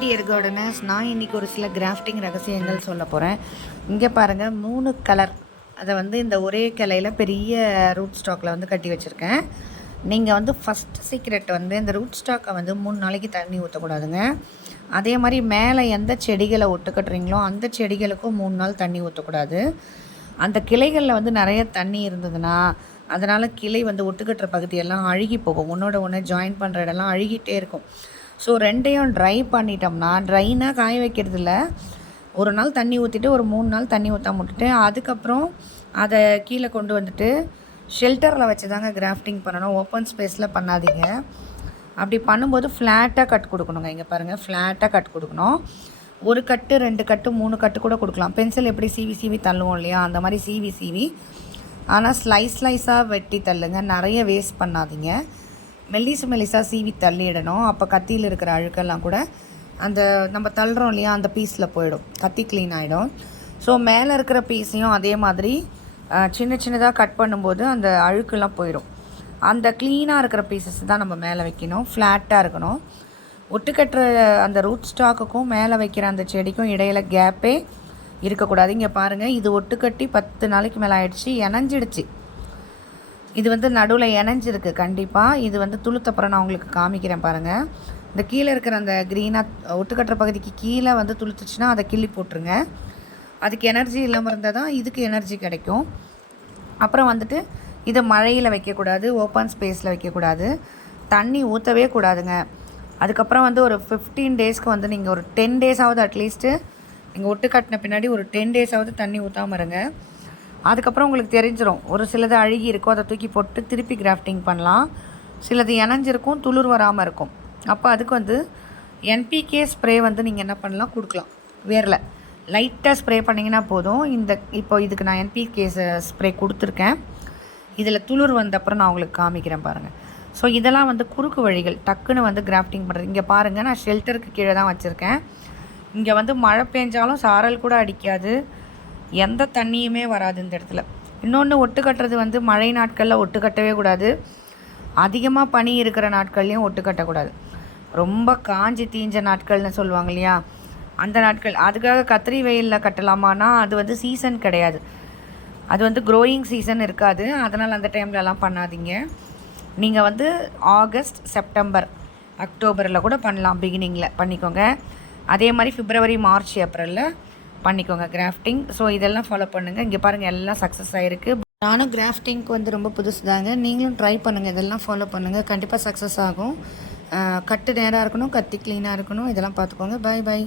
Dear gardeners நான் இன்றைக்கி ஒரு சில கிராஃப்டிங் ரகசியங்கள் சொல்ல போகிறேன் இங்கே பாருங்கள் மூணு கலர் அதை வந்து இந்த ஒரே கிளையில் பெரிய ரூட் ஸ்டாக்கில் வந்து கட்டி வச்சுருக்கேன். நீங்கள் வந்து ஃபஸ்ட்டு சீக்ரெட் வந்து இந்த ரூட் ஸ்டாக்கை வந்து மூணு நாளைக்கு தண்ணி ஊற்றக்கூடாதுங்க அதே மாதிரி மேலே எந்த செடிகளை ஒட்டுக்கட்டுறீங்களோ அந்த செடிகளுக்கும் மூணு நாள் தண்ணி ஊற்றக்கூடாது அந்த கிளைகளில் வந்து நிறைய தண்ணி இருந்ததுன்னா அதனால் கிளை வந்து ஒட்டுக்கட்டுற பகுதியெல்லாம் அழுகி போகும். ஒன்றோட ஒன்று ஜாயின் பண்ணுற இடம்லாம் அழுகிட்டே இருக்கும். ஸோ ரெண்டையும் ட்ரை பண்ணிட்டோம்னா ட்ரைனா காய வைக்கிறது ஒரு நாள் தண்ணி ஊற்றிட்டு ஒரு மூணு நாள் தண்ணி ஊற்றாம விட்டுட்டு அதுக்கப்புறம் அதை கீழே கொண்டு வந்துட்டு ஷெல்டரில் வச்சு தாங்க கிராஃப்டிங் பண்ணணும். ஓப்பன் ஸ்பேஸில் பண்ணாதீங்க. அப்படி பண்ணும்போது ஃப்ளாட்டாக கட் கொடுக்கணுங்க. இங்கே பாருங்கள் ஃப்ளாட்டாக கட் கொடுக்கணும். ஒரு கட்டு ரெண்டு கட்டு மூணு கட்டு கூட கொடுக்கலாம். பென்சில் எப்படி சீவி சீவி தள்ளுவோம் இல்லையா? அந்த மாதிரி சீவி சீவி. ஆனால் ஸ்லைஸ் ஸ்லைஸாக வெட்டி தள்ளுங்க. நிறைய வேஸ்ட் பண்ணாதீங்க. மெல்லிசு மெல்லிசாக சீவி தள்ளிடணும். அப்போ கத்தியில் இருக்கிற அழுக்கெல்லாம் கூட அந்த நம்ம தள்ளுறோம் இல்லையா அந்த பீஸில் போயிடும். கத்தி க்ளீன் ஆகிடும் ஸோ மேலே இருக்கிற பீஸையும் அதே மாதிரி சின்ன சின்னதாக கட் பண்ணும்போது அந்த அழுக்கெல்லாம் போயிடும். அந்த க்ளீனாக இருக்கிற பீசஸ் தான் நம்ம மேலே வைக்கணும். ஃப்ளாட்டாக இருக்கணும். ஒட்டுக்கட்டுற அந்த ரூட் ஸ்டாக்குக்கும் மேலே வைக்கிற அந்த செடிக்கும் இடையில கேப்பே இருக்கக்கூடாது. இங்கே பாருங்கள் இது ஒட்டுக்கட்டி பத்து நாளைக்கு மேலே ஆயிடுச்சு இணைஞ்சிடுச்சு. இது வந்து நடுவில் இணைஞ்சிருக்கு கண்டிப்பாக இது வந்து துளுத்தப்புறம் நான் உங்களுக்கு காமிக்கிறேன் பாருங்கள் இந்த கீழே இருக்கிற அந்த க்ரீனாக ஒட்டுக்கட்டுற பகுதிக்கு கீழே வந்து துளுத்துச்சுன்னா அதை கிள்ளி போட்டுருங்க. அதுக்கு எனர்ஜி இல்லாமல் இருந்தால் தான் இதுக்கு எனர்ஜி கிடைக்கும். அப்புறம் வந்துட்டு இதை மழையில் வைக்கக்கூடாது ஓப்பன் ஸ்பேஸில் வைக்கக்கூடாது. தண்ணி ஊற்றவே கூடாதுங்க. அதுக்கப்புறம் வந்து ஒரு ஃபிஃப்டீன் டேஸ்க்கு வந்து நீங்கள் ஒரு டென் டேஸாவது அட்லீஸ்ட்டு நீங்கள் ஒட்டு கட்டின பின்னாடி ஒரு டென் டேஸாவது தண்ணி ஊற்றாம இருங்க. அதுக்கப்புறம் உங்களுக்கு தெரிஞ்சிடும் ஒரு சிலது அழுகி இருக்கும் அதை தூக்கி போட்டு திருப்பி கிராஃப்டிங் பண்ணலாம். சிலது இணைஞ்சிருக்கும் துளிர் வராமல் இருக்கும். அப்போ அதுக்கு வந்து என்பிகே ஸ்ப்ரே வந்து நீங்கள் என்ன பண்ணலாம் கொடுக்கலாம். வேரில். லைட்டாக ஸ்ப்ரே பண்ணிங்கன்னா போதும். இந்த இப்போ இதுக்கு நான் என்பிகே ஸ்ப்ரே கொடுத்துருக்கேன். இதில் துளிர் வந்த அப்புறம் நான் உங்களுக்கு காமிக்கிறேன் பாருங்கள் ஸோ இதெல்லாம் வந்து குறுக்கு வழிகள். டக்குன்னு வந்து கிராஃப்டிங் பண்ணுறது இங்கே பாருங்கள் நான் ஷெல்டருக்கு கீழே தான் வச்சுருக்கேன். இங்கே வந்து மழை பெஞ்சாலும் சாரல் கூட அடிக்காது. எந்த தண்ணியுமே வராது இந்த இடத்துல. இன்னொன்று ஒட்டு கட்டுறது வந்து மழை நாட்களில் ஒட்டு கட்டவே கூடாது. அதிகமாக பனி இருக்கிற நாட்கள்லையும் ஒட்டு கட்டக்கூடாது. ரொம்ப காஞ்சி தீஞ்ச நாட்கள்னு சொல்லுவாங்க இல்லையா? அந்த நாட்கள். அதுக்காக கத்திரி வெயிலில் கட்டலாமான்னா அது வந்து சீசன் கிடையாது. அது வந்து க்ரோயிங் சீசன் இருக்காது. அதனால் அந்த டைம்லலாம் பண்ணாதீங்க. நீங்கள் வந்து ஆகஸ்ட் செப்டம்பர் அக்டோபரில் கூட பண்ணலாம் பிகினிங்கில் பண்ணிக்கோங்க. அதே மாதிரி பிப்ரவரி மார்ச் ஏப்ரலில் பண்ணிக்கோங்க கிராஃப்டிங் ஸோ இதெல்லாம் ஃபாலோ பண்ணுங்கள் இங்கே பாருங்கள் எல்லாம் சக்ஸஸ் ஆகிருக்கு நானும் கிராஃப்டிங்க்கு வந்து ரொம்ப புதுசு தாங்க நீங்களும் ட்ரை பண்ணுங்கள் இதெல்லாம் ஃபாலோ பண்ணுங்கள் கண்டிப்பாக சக்ஸஸ் ஆகும். கட்டு நேராக இருக்கணும் கத்தி க்ளீனாக இருக்கணும். இதெல்லாம் பார்த்துக்கோங்க. By by